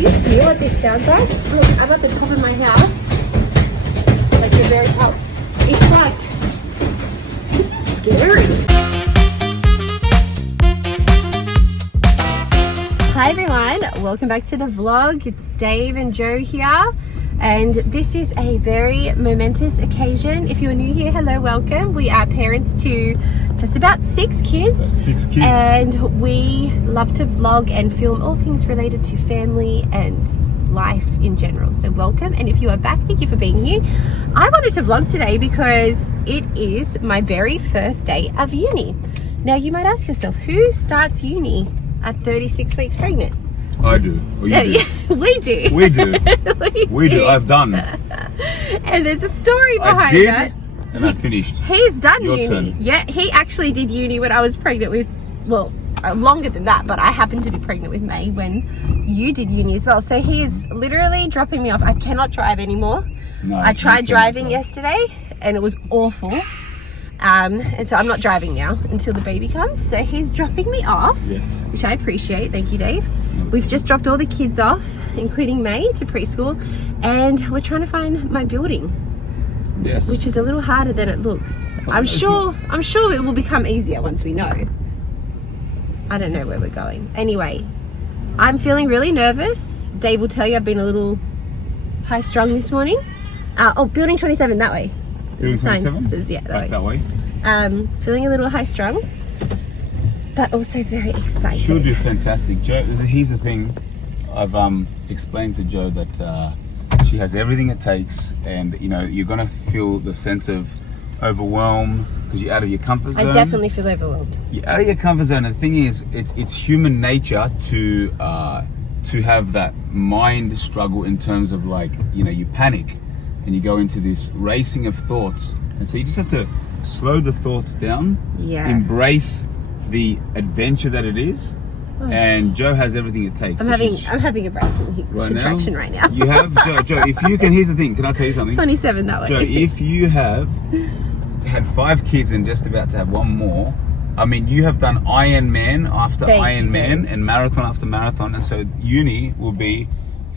Do you hear what this sounds like? Look, I'm at the top of my house. Like the very top. It's like, this is scary. Hi everyone, welcome back to the vlog. It's Dave and Joe here. And this is a very momentous occasion. If you're new here, hello, welcome. We are parents to just about 6 kids. 6 kids. And we love to vlog and film all things related to family and life in general. So welcome. And if you are back, thank you for being here. I wanted to vlog today because it is my very first day of uni. Now you might ask yourself, who starts uni at 36 weeks pregnant? I do. Or you do. We do. We do. We do. I've done. And there's a story behind that. And I finished. He's done Your uni. turn. Yeah, he actually did uni when I was pregnant with, well, longer than that, but I happened to be pregnant with May when you did uni as well. So he is literally dropping me off. I cannot drive anymore. No, I tried driving yesterday and it was awful. And so I'm not driving now until the baby comes. So he's dropping me off, Yes. which I appreciate. Thank you, Dave. We've just dropped all the kids off, including May, to preschool, and we're trying to find my building. Yes. Which is a little harder than it looks. I'm sure it will become easier once we know. I don't know where we're going. Anyway, I'm feeling really nervous. Dave will tell you I've been a little high strung this morning. Oh, building 27 that way. Building 27? Says, yeah, that way. Feeling a little high strung, but also very excited. She'll do fantastic. Joe, here's the thing. I've explained to Joe that she has everything it takes, and you know you're gonna feel the sense of overwhelm because you're out of your comfort zone. I definitely feel overwhelmed. You're out of your comfort zone. And the thing is, it's human nature to have that mind struggle in terms of, like, you know, you panic and you go into this racing of thoughts, and so you just have to slow the thoughts down. Yeah. Embrace the adventure that it is. And Joe has everything it takes. I'm having a breast contraction right now. You have Joe. If you can, here's the thing. Can I tell you something? 27 that way. Joe, if you have had 5 kids and just about to have 1 more, I mean, you have done Ironman after Ironman and marathon after marathon, and so uni will be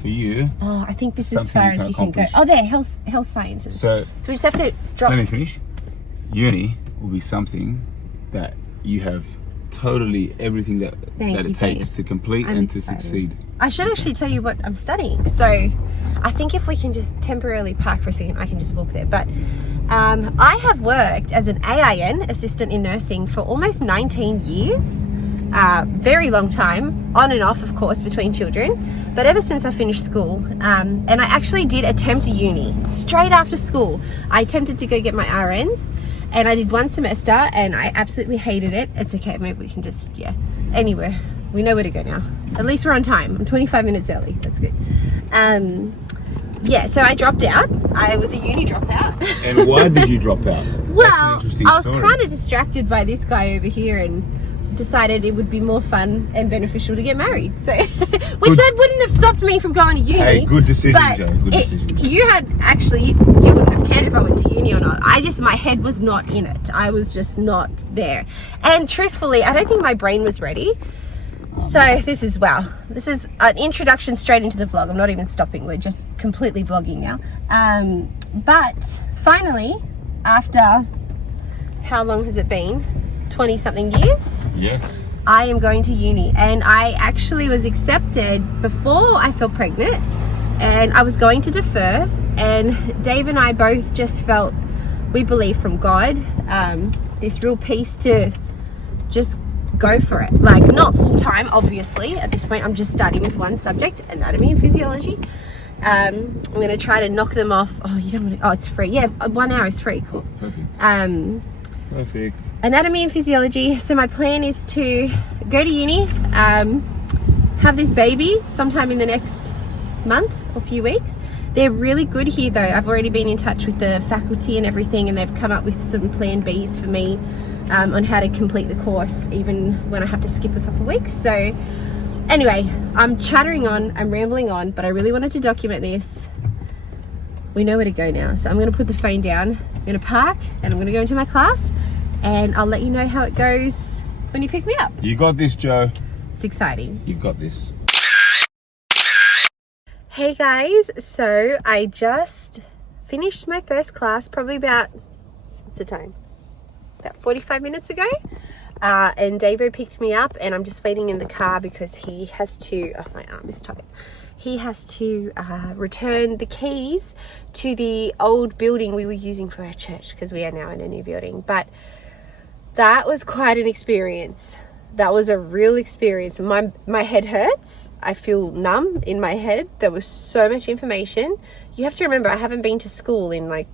for you. Oh, I think this is as far as you can go. Oh, there, health sciences. So we just have to drop. Let me finish. Uni will be something that you have totally everything that it takes to complete and to succeed. I should actually tell you what I'm studying. So I think if we can just temporarily park for a second, I can just walk there. But I have worked as an AIN, assistant in nursing, for almost 19 years. Very long time, on and off, of course, between children. But ever since I finished school, and I actually did attempt uni straight after school. I attempted to go get my RNs, and I did 1 semester, and I absolutely hated it. It's okay, maybe we can just, anywhere. We know where to go now. At least we're on time. I'm 25 minutes early. That's good. So I dropped out. I was a uni dropout. And why did you drop out? Well, I was kind of distracted by this guy over here and decided it would be more fun and beneficial to get married. So, which that wouldn't have stopped me from going to uni. Hey, good decision, but Joe. Good decision. You wouldn't have cared if I went to uni or not. My head was not in it. I was just not there. And truthfully, I don't think my brain was ready. So this is an introduction straight into the vlog. I'm not even stopping. We're just completely vlogging now. But finally, after how long has it been? 20 something years? Yes. I am going to uni, and I actually was accepted before I fell pregnant, and I was going to defer, and Dave and I both just felt, we believe from God, this real peace to just go for it. Like, not full time, obviously. At this point, I'm just starting with 1 subject, anatomy and physiology. I'm going to try to knock them off. Oh, you don't want to, it's free. Yeah, 1 hour is free. Cool. Perfect. Perfect. Anatomy and physiology. So my plan is to go to uni, have this baby sometime in the next month or few weeks. They're really good here though. I've already been in touch with the faculty and everything, and they've come up with some plan Bs for me on how to complete the course even when I have to skip a couple of weeks. So anyway, I'm chattering on, I'm rambling on, but I really wanted to document this. We know where to go now. So I'm going to put the phone down, I'm going to park, and I'm going to go into my class, and I'll let you know how it goes when you pick me up. You got this, Joe. It's exciting. You've got this. Hey guys, so I just finished my first class probably about, what's the time? About 45 minutes ago. And Davo picked me up and I'm just waiting in the car because he has to, oh my arm is tight. He has to return the keys to the old building we were using for our church because we are now in a new building. But that was quite an experience. That was a real experience. My head hurts. I feel numb in my head. There was so much information. You have to remember, I haven't been to school in like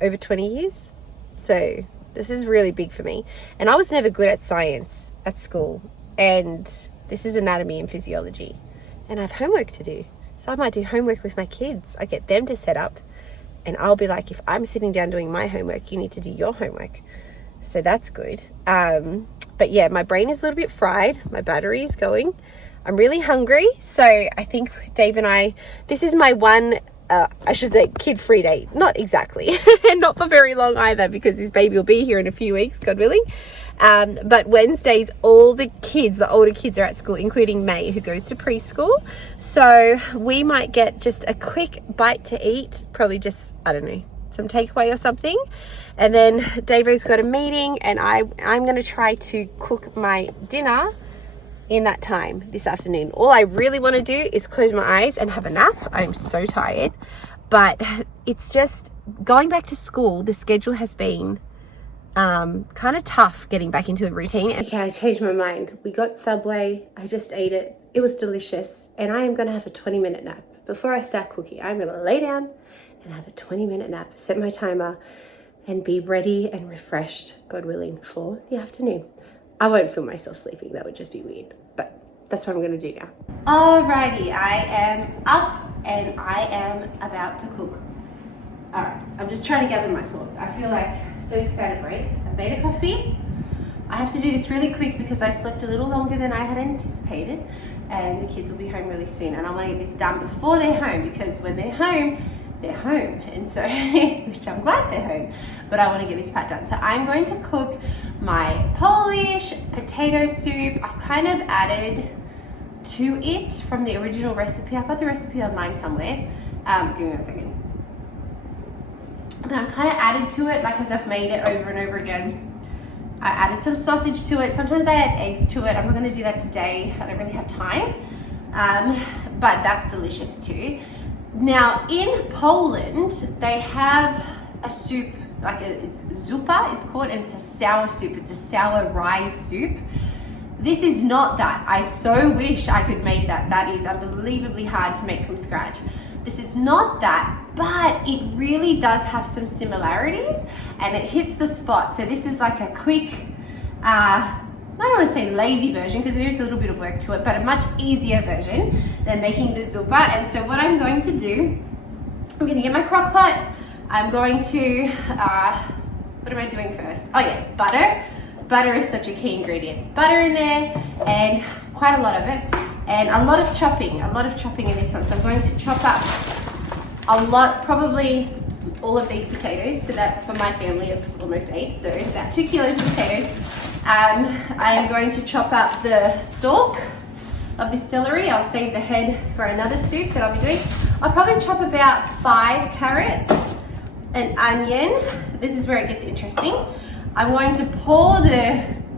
over 20 years. So this is really big for me. And I was never good at science at school. And this is anatomy and physiology. And I have homework to do. So I might do homework with my kids. I get them to set up. And I'll be like, if I'm sitting down doing my homework, you need to do your homework. So that's good. But yeah, my brain is a little bit fried. My battery is going. I'm really hungry. So I think Dave and I, this is my one, I should say kid-free day. Not exactly. And not for very long either because this baby will be here in a few weeks, God willing. But Wednesdays, all the kids, the older kids are at school, including May, who goes to preschool. So we might get just a quick bite to eat. Probably just, I don't know, some takeaway or something. And then Davo's got a meeting and I'm going to try to cook my dinner in that time this afternoon. All I really want to do is close my eyes and have a nap. I'm so tired. But it's just going back to school. The schedule has been kind of tough getting back into a routine. Okay, I changed my mind. We got Subway. I just ate it. It was delicious. And I am going to have a 20-minute nap. Before I start cooking, I'm going to lay down and have a 20-minute nap, set my timer, and be ready and refreshed, God willing, for the afternoon. I won't feel myself sleeping, that would just be weird, but that's what I'm gonna do now. Alrighty, I am up and I am about to cook. Alright, I'm just trying to gather my thoughts. I feel like so scatterbrained. I've made a coffee. I have to do this really quick because I slept a little longer than I had anticipated and the kids will be home really soon and I want to get this done before they're home because when they're home, and so which I'm glad they're home, but I want to get this part done. So I'm going to cook my Polish potato soup. I've kind of added to it from the original recipe. I got the recipe online somewhere. Give me 1 second. And I kind of added to it, like as I've made it over and over again. I added some sausage to it. Sometimes I add eggs to it. I'm not going to do that today. I don't really have time, but that's delicious too. Now in Poland, they have a soup, it's zupa, it's called, and it's a sour soup. It's a sour rye soup. This is not that. I so wish I could make that. That is unbelievably hard to make from scratch. This is not that, but it really does have some similarities and it hits the spot. So this is like a quick, I don't want to say lazy version because there is a little bit of work to it, but a much easier version than making the zupa. And so what I'm going to do, I'm going to get my crock pot. I'm going to, what am I doing first? Oh yes, butter. Butter is such a key ingredient. Butter in there and quite a lot of it. And a lot of chopping in this one. So I'm going to chop up a lot, probably all of these potatoes, so that for my family of almost 8, so about 2 kilos of potatoes. I am going to chop up the stalk of this celery. I'll save the head for another soup that I'll be doing. I'll probably chop about 5 carrots, an onion. This is where it gets interesting. I'm going to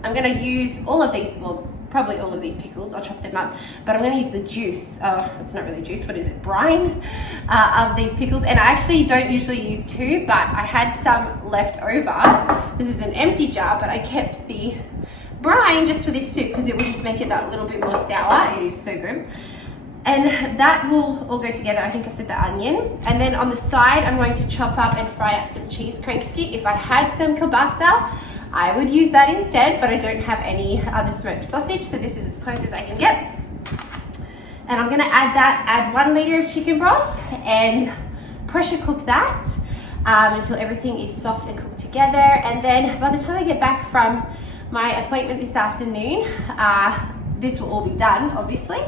I'm going to use all of these, well, probably all of these pickles. I'll chop them up, but I'm going to use the juice. It's not really juice, what is it? Brine of these pickles. And I actually don't usually use 2, but I had some left over. This is an empty jar, but I kept the brine just for this soup because it will just make it that little bit more sour. It is so good. And that will all go together. I think I said the onion. And then on the side, I'm going to chop up and fry up some cheese kranski. If I had some kielbasa, I would use that instead, but I don't have any other smoked sausage, so this is as close as I can get. And I'm gonna add 1 liter of chicken broth and pressure cook that until everything is soft and cooked together. And then by the time I get back from my appointment this afternoon, this will all be done, obviously.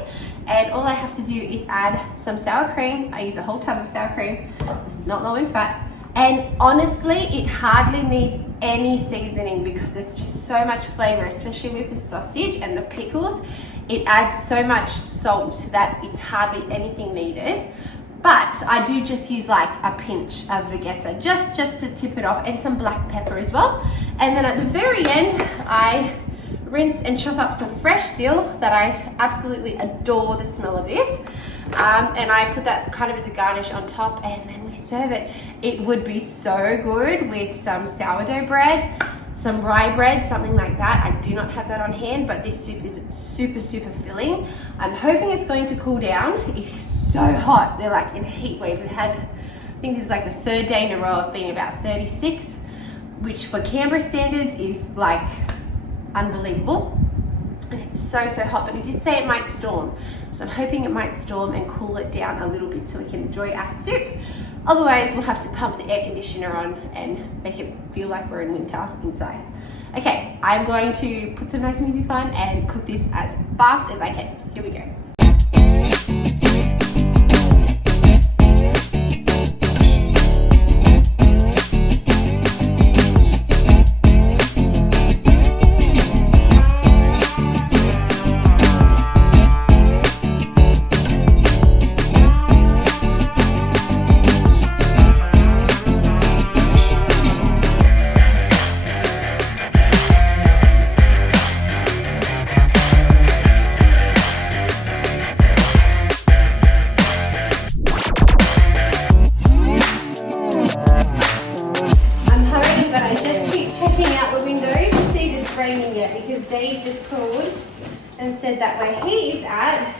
And all I have to do is add some sour cream. I use a whole tub of sour cream. This is not low in fat. And honestly, it hardly needs any seasoning because there's just so much flavor, especially with the sausage and the pickles. It adds so much salt that it's hardly anything needed. But I do just use like a pinch of Vegeta, just to tip it off, and some black pepper as well. And then at the very end, I rinse and chop up some fresh dill that I absolutely adore the smell of this. And I put that kind of as a garnish on top, and then we serve it. It would be so good with some sourdough bread, some rye bread, something like that. I do not have that on hand, but this soup is super, super filling. I'm hoping it's going to cool down. It is so hot. They're like in a heat wave. We've had, I think this is like the third day in a row of being about 36, which for Canberra standards is like unbelievable. And it's so hot, but it did say it might storm. So I'm hoping it might storm and cool it down a little bit so we can enjoy our soup. Otherwise, we'll have to pump the air conditioner on and make it feel like we're in winter inside. Okay, I'm going to put some nice music on and cook this as fast as I can. Here we go. Dave just called and said that where he's at,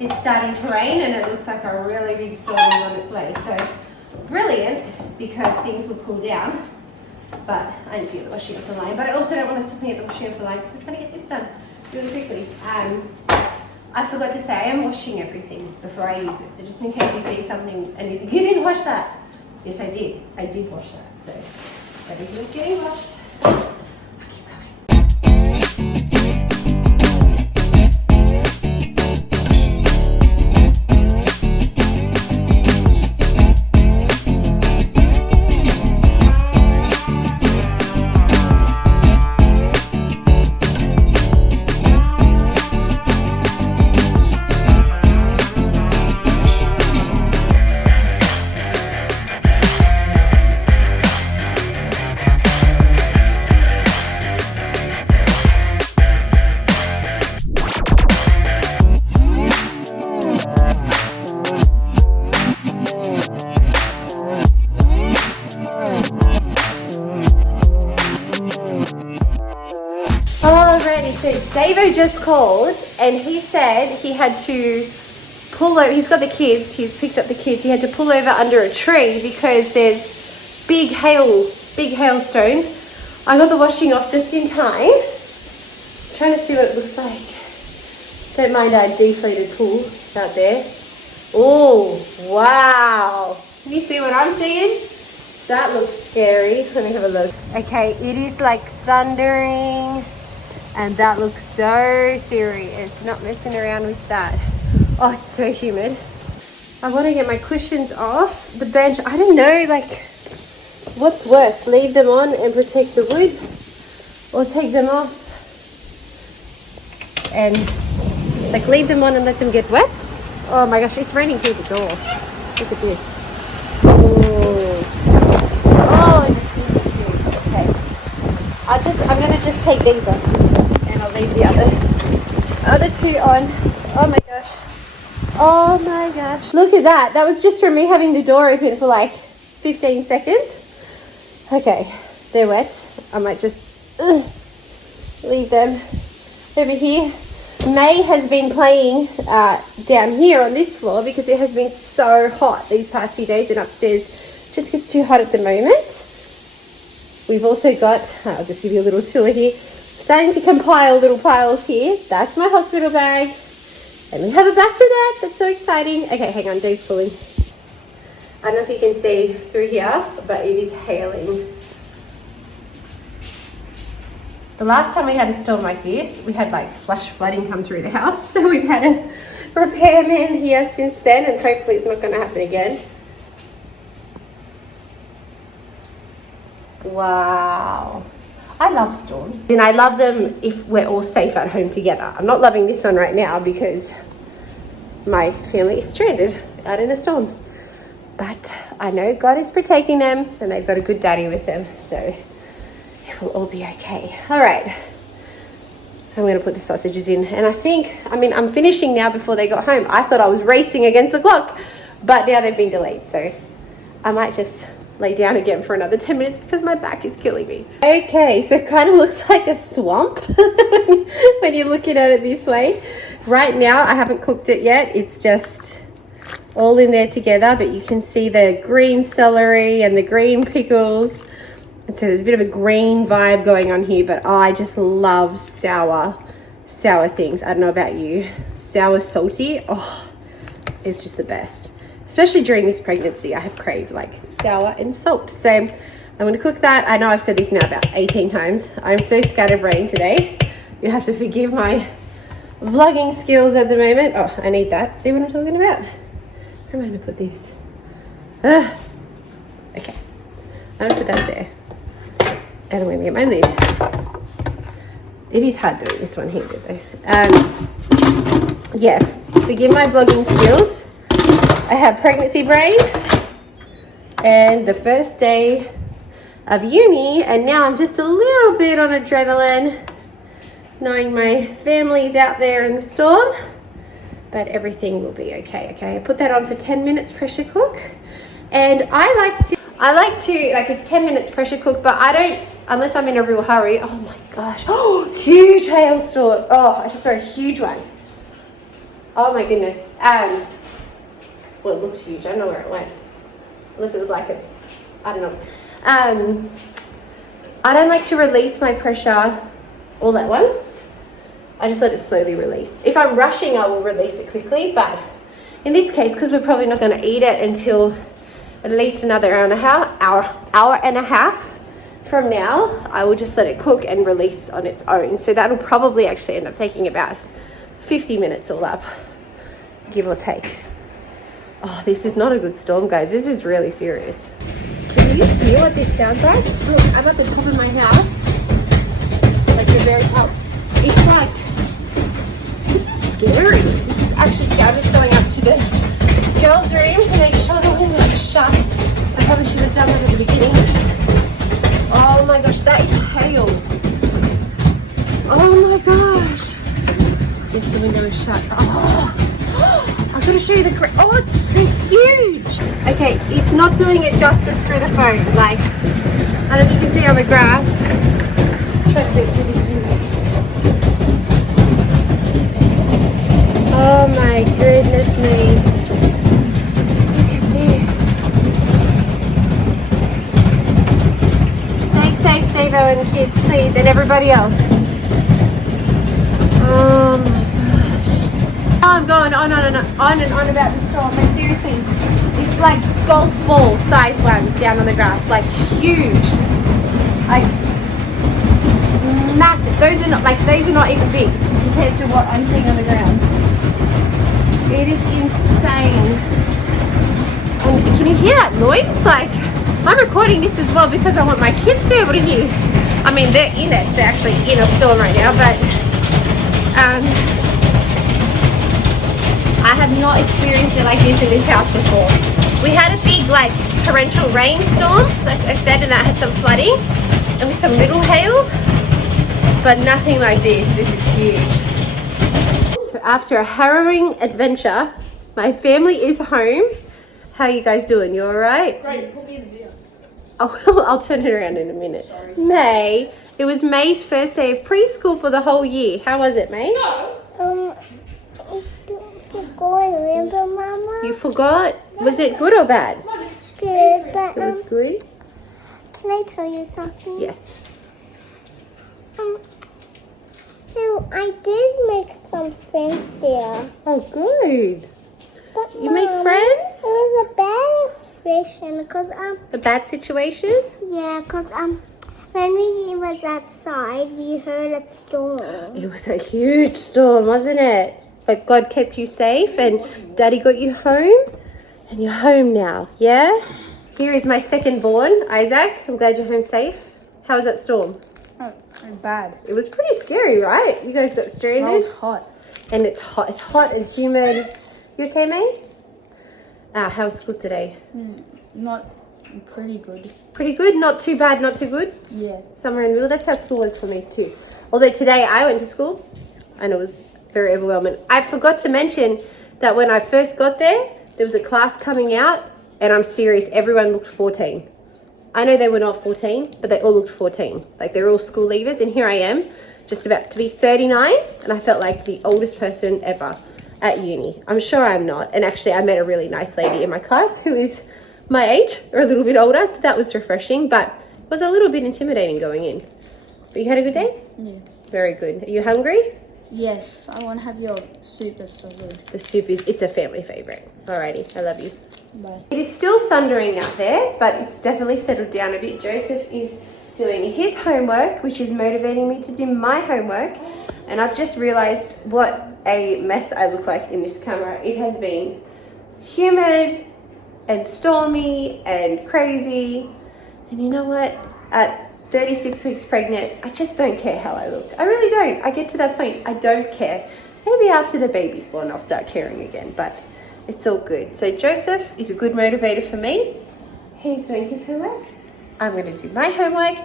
it's starting to rain and it looks like a really big storm is on its way. So brilliant, because things will cool down. But I need to get the washing off the line. But I also don't want to stop me at the washing off the line because I'm trying to get this done really quickly. I forgot to say I am washing everything before I use it. So just in case you see something and you think, you didn't wash that. Yes, I did. I did wash that. So everything's getting washed. So Davo just called and he said he had to pull over. He's got the kids, he's picked up the kids. He had to pull over under a tree because there's big hailstones. I got the washing off just in time. Trying to see what it looks like. Don't mind our deflated pool out there. Oh, wow. Can you see what I'm seeing? That looks scary. Let me have a look. Okay, it is like thundering. And that looks so serious. Not messing around with that. Oh, it's so humid. I want to get my cushions off the bench. I don't know, like, what's worse? Leave them on and protect the wood, or take them off and like leave them on and let them get wet? Oh my gosh, it's raining through the door. Look at this. Oh, and it's windy too. Okay. I'm gonna just take these ones. I'll leave the other two on. Oh my gosh. Oh my gosh. Look at that. That was just from me having the door open for like 15 seconds. Okay, they're wet. I might just leave them over here. May has been playing down here on this floor because it has been so hot these past few days, and upstairs just gets too hot at the moment. We've also got, I'll just give you a little tour here. Starting to compile little piles here. That's my hospital bag. And we have a bassinet. That's so exciting. Okay, hang on. Dave's pulling. I don't know if you can see through here, but it is hailing. The last time we had a storm like this, we had like flash flooding come through the house. So we've had a repairman here since then, and hopefully it's not going to happen again. Wow. I love storms. And I love them if we're all safe at home together. I'm not loving this one right now because my family is stranded out in a storm. But I know God is protecting them and they've got a good daddy with them. So it will all be okay. All right. I'm going to put the sausages in. And I'm finishing now before they got home. I thought I was racing against the clock, but now they've been delayed. So I might just lay down again for another 10 minutes because my back is killing me. Okay, so it kind of looks like a swamp when you're looking at it this way. Right now, I haven't cooked it yet. It's just all in there together, but you can see the green celery and the green pickles. And so there's a bit of a green vibe going on here, but I just love sour things. I don't know about you. Sour, salty, oh, it's just the best. Especially during this pregnancy, I have craved like sour and salt. So I'm gonna cook that. I know I've said this now about 18 times. I'm so scatterbrained today. You have to forgive my vlogging skills at the moment. Oh, I need that. See what I'm talking about? Where am I gonna put this? Okay, I'm gonna put that there. And I'm gonna get my lid. It is hard doing this one handed though. Yeah, forgive my vlogging skills. I have pregnancy brain and the first day of uni, and now I'm just a little bit on adrenaline knowing my family's out there in the storm, but everything will be okay. Okay, I put that on for 10 minutes pressure cook, and I like to like it's 10 minutes pressure cook, but I don't unless I'm in a real hurry. Oh my gosh, oh, huge hailstorm. Oh, I just saw a huge one. Oh my goodness. Well, it looks huge. I don't know where it went. Unless it was like a, I don't know. I don't like to release my pressure all at once. I just let it slowly release. If I'm rushing, I will release it quickly. But in this case, because we're probably not going to eat it until at least another hour and a half from now, I will just let it cook and release on its own. So that'll probably actually end up taking about 50 minutes all up, give or take. Oh, this is not a good storm, guys. This is really serious. Can you hear what this sounds like? Look, I'm at the top of my house. Like the very top. It's like, this is scary. This is actually scary. I'm just going up to the girls' room to make sure the window is shut. I probably should have done that at the beginning. Oh my gosh, that is hail. Oh my gosh. Yes, the window is shut. Oh. I've got to show you the, they're huge. Okay, it's not doing it justice through the phone. Like, I don't know if you can see on the grass. I'm trying to do it through this window. Oh my goodness me. Look at this. Stay safe, Devo and kids, please, and everybody else. Oh my I'm going on and on about the storm, but seriously, it's like golf ball size ones down on the grass, like huge, like massive. These are not even big compared to what I'm seeing on the ground. It is insane. And can you hear that noise? Like, I'm recording this as well because I want my kids to be able to hear. I mean, they're actually in a storm right now, but I have not experienced it like this in this house before. We had a big like torrential rainstorm, like I said, and that had some flooding and with some little hail, but nothing like this. This is huge. So after a harrowing adventure, my family is home. How are you guys doing? You all right? Great, put me in the video. Oh, I'll turn it around in a minute. Sorry. May, it was May's first day of preschool for the whole year. How was it, May? No. Remember, Mama? You forgot? Was it good or bad? Good, but It was good? can I tell you something? Yes. So I did make some friends there. Oh, good. But You made friends? It was a bad situation because A bad situation? yeah, because when we was outside, we heard a storm. It was a huge storm, wasn't it? But God kept you safe and Daddy got you home. And you're home now, yeah? Here is my second born, Isaac. I'm glad you're home safe. How was that storm? Oh, bad. It was pretty scary, right? You guys got stranded. It was hot. And it's hot and humid. You okay, mate? How's school today? Not pretty good. Pretty good, not too bad, not too good. Yeah. Somewhere in the middle. That's how school was for me too. Although today I went to school and it was very overwhelming. I forgot to mention that when I first got there was a class coming out, and I'm serious, everyone looked 14. I know they were not 14, but they all looked 14. Like they're all school leavers, and here I am, just about to be 39, and I felt like the oldest person ever at uni. I'm sure I'm not. And actually I met a really nice lady in my class who is my age or a little bit older, so that was refreshing, but it was a little bit intimidating going in. But you had a good day? Yeah. Very good. Are you hungry? Yes, I want to have your soup. It's so good. The soup it's a family favorite. Alrighty, I love you. Bye. It is still thundering out there, but it's definitely settled down a bit. Joseph is doing his homework, which is motivating me to do my homework. And I've just realized what a mess I look like in this camera. It has been humid and stormy and crazy. And you know what? At 36 weeks pregnant, I just don't care how I look. I really don't. I get to that point, I don't care. Maybe after the baby's born, I'll start caring again, but it's all good. So Joseph is a good motivator for me. He's doing his homework. I'm gonna do my homework.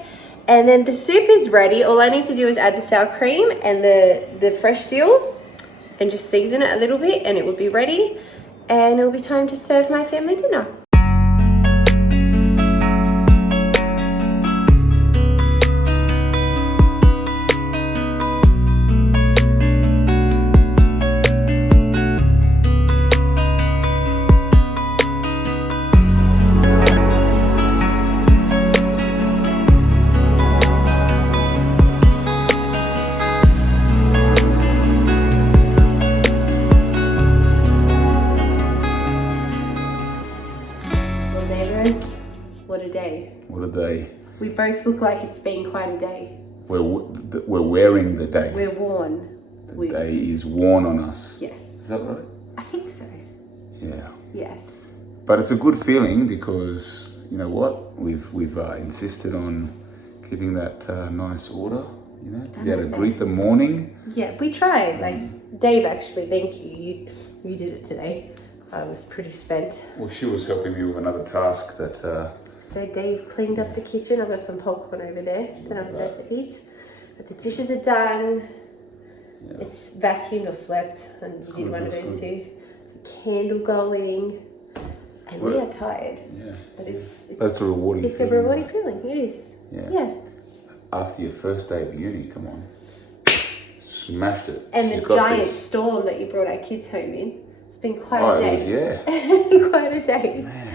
And then the soup is ready. All I need to do is add the sour cream and the fresh dill and just season it a little bit, and it will be ready. And it'll be time to serve my family dinner. What a day. What a day. We both look like it's been quite a day. We're wearing the day. We're worn. The day is worn on us. Yes. Is that right? I think so. Yeah. Yes. But it's a good feeling because, you know what, we've insisted on keeping that nice order, you know, to be able to greet the morning. Yeah, we tried. Like Dave, actually, thank you. You did it today. I was pretty spent. Well, she was helping me with another task that... So Dave cleaned up the kitchen. I've got some popcorn over there that I'm about to eat. But the dishes are done. Yeah. It's vacuumed or swept, and you did one of those too. The candle going, and we are tired. Yeah. But it's that's a rewarding It's feeling. a rewarding feeling. It is. Yeah. After your first day of uni, come on. Smashed it. And She's the got giant this. storm that you brought our kids home in. It's been quite a day. It was, Quite a day. Man.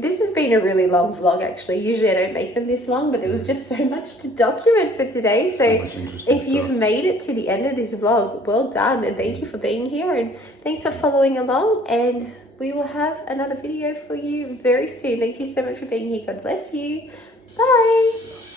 This has been a really long vlog, actually. Usually I don't make them this long, but there was just so much to document for today. So much interesting if you've stuff. made it to the end of this vlog, well done. And thank you for being here. And thanks for following along. And we will have another video for you very soon. Thank you so much for being here. God bless you. Bye.